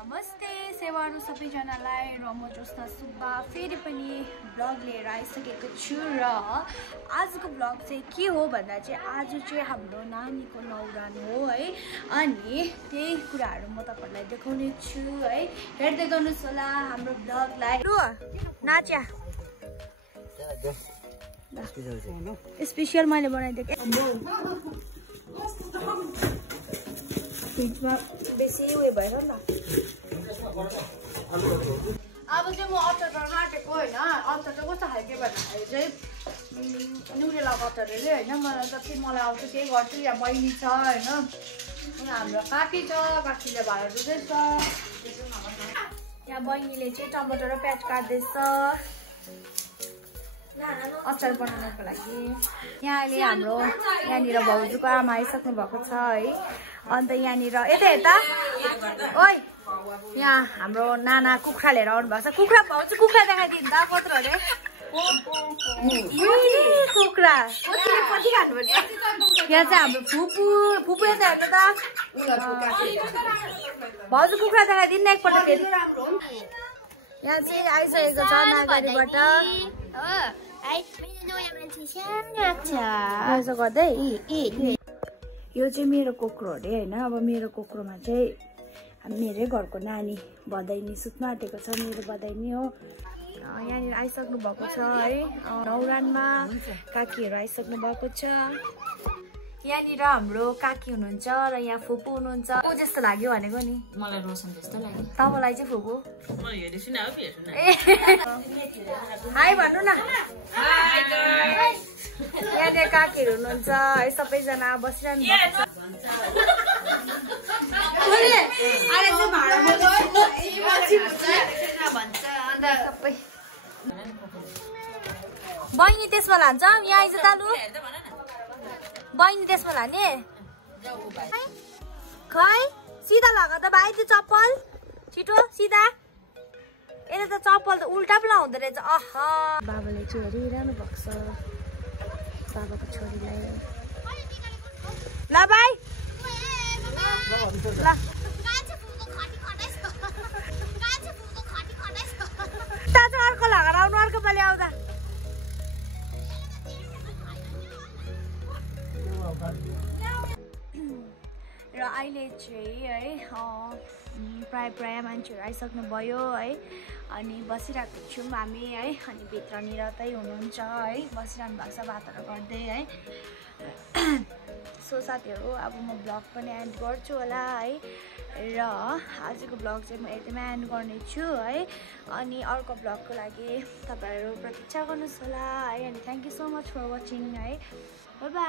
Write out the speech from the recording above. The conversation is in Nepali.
नमस्ते सेवाहरू सबैजनालाई र म ज्योत्स्ना सुब्बा फेरि पनि ब्लग लिएर आइसकेको छु र आजको ब्लग चाहिँ के हो भन्दा चाहिँ आज चाहिँ हाम्रो नानीको न्वारन हो है अनि त्यही कुराहरू म तपाईहरुलाई देखाउने छु है हेर्दै गर्नुस् होला हाम्रो ब्लगलाई नाच्या स्पेशल मैले बनाइदिएको बेसी उयो भएर ल अब चाहिँ म अचार काटेको होइन अचार चाहिँ कस्तो खालके भन्दाखेरि चाहिँ नुरेला अचार अरे होइन मलाई जति मलाई आउँछ त्यही गर्छु या बहिनी छ होइन हाम्रो काकी छ काकीले भाडा दिँदैछ यहाँ बहिनीले चाहिँ टमाटर र प्याज काट्दैछ अचार बनाउनको लागि यहाँ अहिले हाम्रो यहाँनिर भाउजूको आमा आइसक्नु भएको छ है अन्त यहाँनिर यता ओइ यहाँ हाम्रो नाना कुखुरा लिएर आउनु भएको छ कुखुरा भाउजू कुखुरा देखाइदिनु त कत्रो अरे कुखुरा यहाँ चाहिँ हाम्रो फुपू यता हेर्नु त भाउजू कुखुरा देखाइदिनु न एकपल्ट फेरि यहाँ चाहिँ आइसकेको छ नागरीबाट यो चाहिँ मेरो कोक्रो अरे होइन अब मेरो कोक्रोमा चाहिँ मेरै घरको नानी भदैनी सुत्न आँटेको छ मेरो भदैनी हो यहाँनिर आइसक्नु भएको छ है न्वारानमा काकीहरू आइसक्नु भएको छ यहाँनिर हाम्रो काकी हुनुहुन्छ र यहाँ फुपू हुनुहुन्छ को जस्तो लाग्यो भनेको नि मलाई रोशन जस्तो लाग्यो तपाईलाई चाहिँ फुपू हाई भन्नु न यहाँनिर काकीहरू हुनुहुन्छ है सबैजना बसिरहनु भएको छ बहिनी त्यसमा लान्छ यहाँ आइज तालु बहिनी त्यसमा लाने खै सिधा लगा त भाइ त्यो चप्पल छिटो सिधा यता त चप्पल त उल्टा पो लाउँदो रहेछ आहा बाबाले चाहिँ हेरिरहनु भएको छ बाबाको छोरीलाई ल भाइ ल अर्को लगाएर आउनु अर्को पालि आउँदा र अहिले चाहिँ है प्राय मान्छेहरू आइसक्नु भयो है अनि बसिरहेको छौँ हामी है अनि भित्रनिर चाहिँ हुनुहुन्छ है बसिरहनु भएको छ बातहरू गर्दै है सो साथीहरू अब म ब्लग पनि एन्ड गर्छु होला है र आजको ब्लग चाहिँ म यतिमै एन्ड गर्नेछु है अनि अर्को ब्लगको लागि तपाईँहरू प्रतीक्षा गर्नुहोस् होला है अनि thank you so much for watching है बाइ बाइ